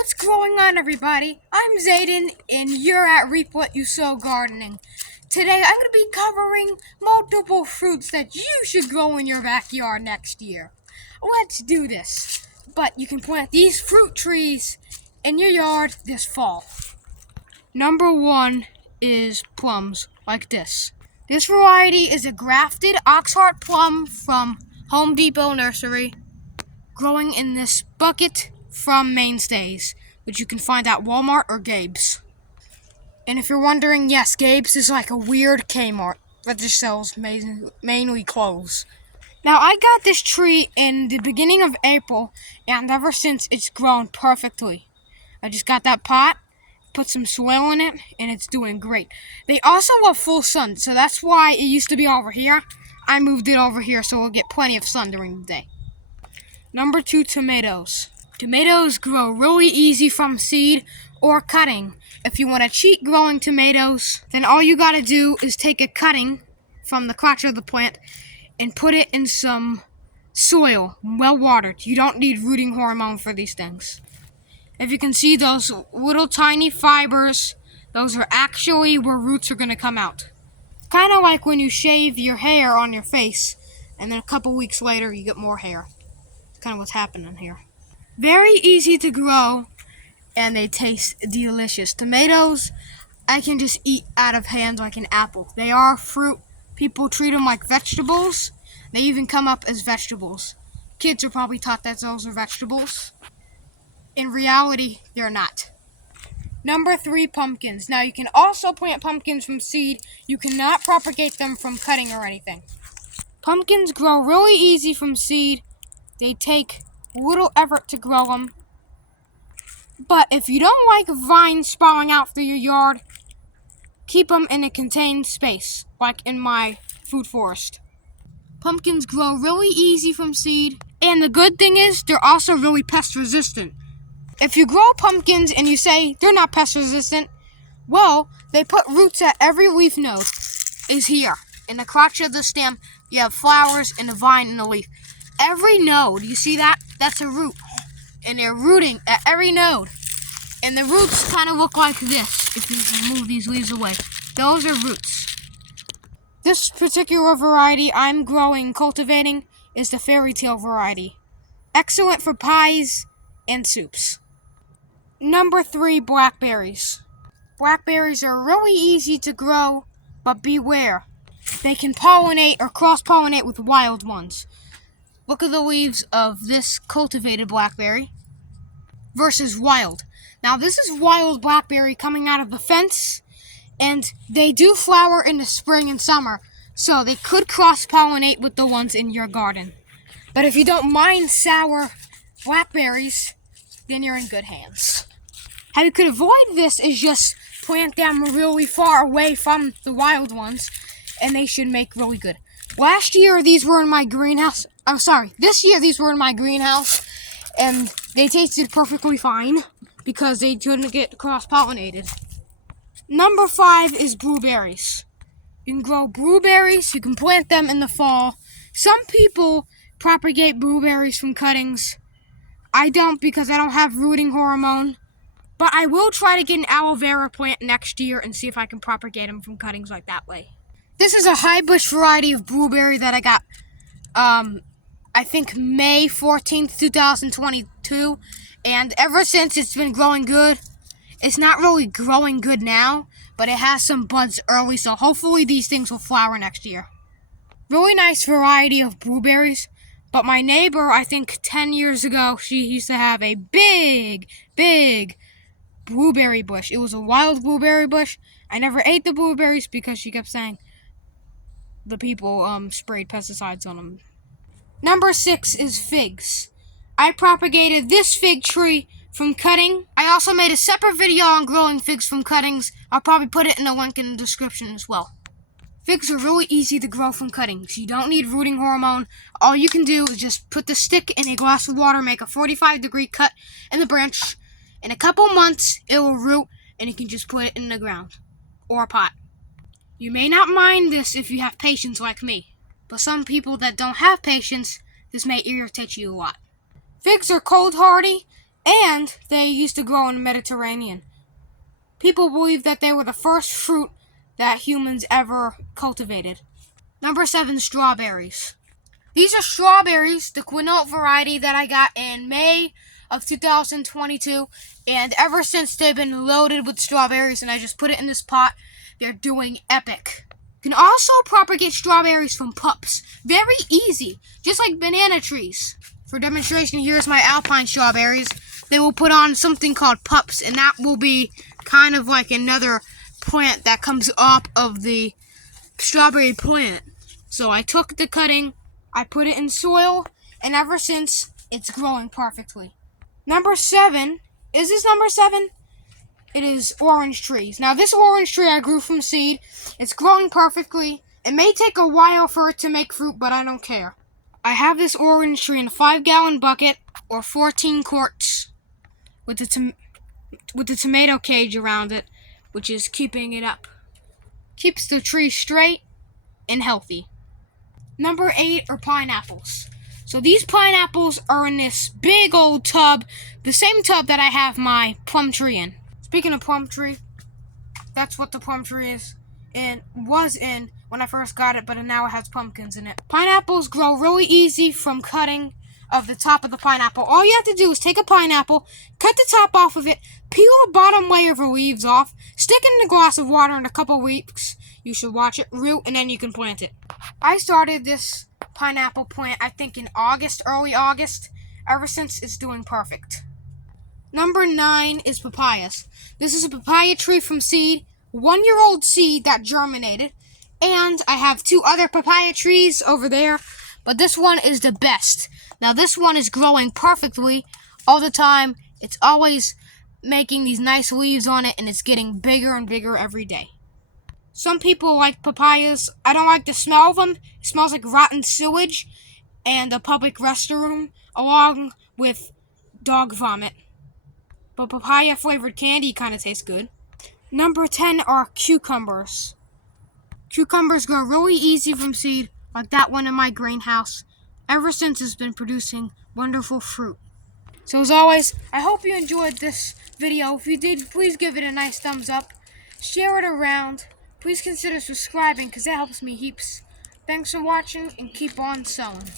What's going on, everybody? I'm Zayden, and you're at Reap What You Sow Gardening. Today, I'm going to be covering multiple fruits that you should grow in your backyard next year. Let's do this. But you can plant these fruit trees in your yard this fall. Number one is plums, like this. This variety is a grafted Oxheart plum from Home Depot Nursery, growing in this bucket from Mainstays, which you can find at Walmart or Gabe's. And if you're wondering, yes, Gabe's is like a weird Kmart that just sells mainly clothes. Now, I got this tree in the beginning of April, and ever since it's grown perfectly. I just got that pot, put some soil in it, and it's doing great. They also love full sun, so that's why it used to be over here. I moved it over here so it'll get plenty of sun during the day. Number two, tomatoes. Tomatoes grow really easy from seed or cutting. If you want to cheat growing tomatoes, then all you gotta do is take a cutting from the crotch of the plant and put it in some soil, well watered. You don't need rooting hormone for these things. If you can see those little tiny fibers, those are actually where roots are gonna come out. Kind of like when you shave your hair on your face, and then a couple weeks later you get more hair. Kind of what's happening here. Very easy to grow, and they taste delicious. Tomatoes, I can just eat out of hand like an apple. They are fruit. People treat them like vegetables. They even come up as vegetables. Kids are probably taught that those are vegetables. In reality, they're not. Number three, pumpkins. Now, you can also plant pumpkins from seed. You cannot propagate them from cutting or anything. Pumpkins grow really easy from seed. They take little effort to grow them. But if you don't like vines sprouting out through your yard, keep them in a contained space, like in my food forest. Pumpkins grow really easy from seed, and the good thing is they're also really pest resistant. If you grow pumpkins and you say they're not pest resistant, well, they put roots at every leaf node is here. In the crotch of the stem, you have flowers and a vine and a leaf. Every node, you see that? That's a root. And they're rooting at every node. And the roots kind of look like this, if you move these leaves away. Those are roots. This particular variety I'm cultivating, is the fairy tale variety. Excellent for pies and soups. Number three, blackberries. Blackberries are really easy to grow, but beware. They can pollinate or cross-pollinate with wild ones. Look at the leaves of this cultivated blackberry versus wild. Now, this is wild blackberry coming out of the fence, and they do flower in the spring and summer, so they could cross-pollinate with the ones in your garden. But if you don't mind sour blackberries, then you're in good hands. How you could avoid this is just plant them really far away from the wild ones, and they should make really good. Last year, these were in my greenhouse. This year these were in my greenhouse, and they tasted perfectly fine because they couldn't get cross-pollinated. Number five is blueberries. You can grow blueberries, you can plant them in the fall. Some people propagate blueberries from cuttings. I don't because I don't have rooting hormone, but I will try to get an aloe vera plant next year and see if I can propagate them from cuttings like that way. This is a high bush variety of blueberry that I got I think May 14th, 2022, and ever since it's been growing good. It's not really growing good now, but it has some buds early, so hopefully these things will flower next year. Really nice variety of blueberries, but my neighbor, I think 10 years ago, she used to have a big blueberry bush. It was a wild blueberry bush. I never ate the blueberries because she kept saying the people sprayed pesticides on them. Number six is figs. I propagated this fig tree from cutting. I also made a separate video on growing figs from cuttings. I'll probably put it in the link in the description as well. Figs are really easy to grow from cuttings. You don't need rooting hormone. All you can do is just put the stick in a glass of water, make a 45-degree cut in the branch. In a couple months, it will root, and you can just put it in the ground or a pot. You may not mind this if you have patience like me. But some people that don't have patience, this may irritate you a lot. Figs are cold hardy, And they used to grow in the Mediterranean. People believe that they were the first fruit that humans ever cultivated. Number 7, strawberries. These are strawberries, the quinoa variety that I got in May of 2022, and ever since they've been loaded with strawberries and I just put it in this pot, they're doing epic. You can also propagate strawberries from pups. Very easy, just like banana trees. For demonstration, here's my alpine strawberries. They will put on something called pups, and that will be kind of like another plant that comes up of the strawberry plant. So I took the cutting, I put it in soil, and ever since, it's growing perfectly. Number 7, is this number 7? It is orange trees. Now this orange tree I grew from seed. It's growing perfectly. It may take a while for it to make fruit, but I don't care. I have this orange tree in a 5-gallon bucket, or 14 quarts, with the tomato cage around it, which is keeping it up. Keeps the tree straight and healthy. Number 8 are pineapples. So these pineapples are in this big old tub, the same tub that I have my plum tree in. Speaking of plum tree, that's what the plum tree was in when I first got it, but now it has pumpkins in it. Pineapples grow really easy from cutting of the top of the pineapple. All you have to do is take a pineapple, cut the top off of it, peel the bottom layer of the leaves off, stick it in a glass of water in a couple of weeks. You should watch it root, and then you can plant it. I started this pineapple plant, I think in August, early August. Ever since, it's doing perfect. Number 9 is papayas. This is a papaya tree from seed, 1-year-old seed that germinated. And I have 2 other papaya trees over there, but this one is the best. Now this one is growing perfectly all the time. It's always making these nice leaves on it, and it's getting bigger and bigger every day. Some people like papayas. I don't like the smell of them. It smells like rotten sewage and a public restroom, along with dog vomit. But papaya flavored candy kind of tastes good. Number 10 are cucumbers. Cucumbers grow really easy from seed, like that one in my greenhouse. Ever since, it's been producing wonderful fruit. So as always, I hope you enjoyed this video. If you did, please give it a nice thumbs up. Share it around. Please consider subscribing, because that helps me heaps. Thanks for watching, and keep on sowing.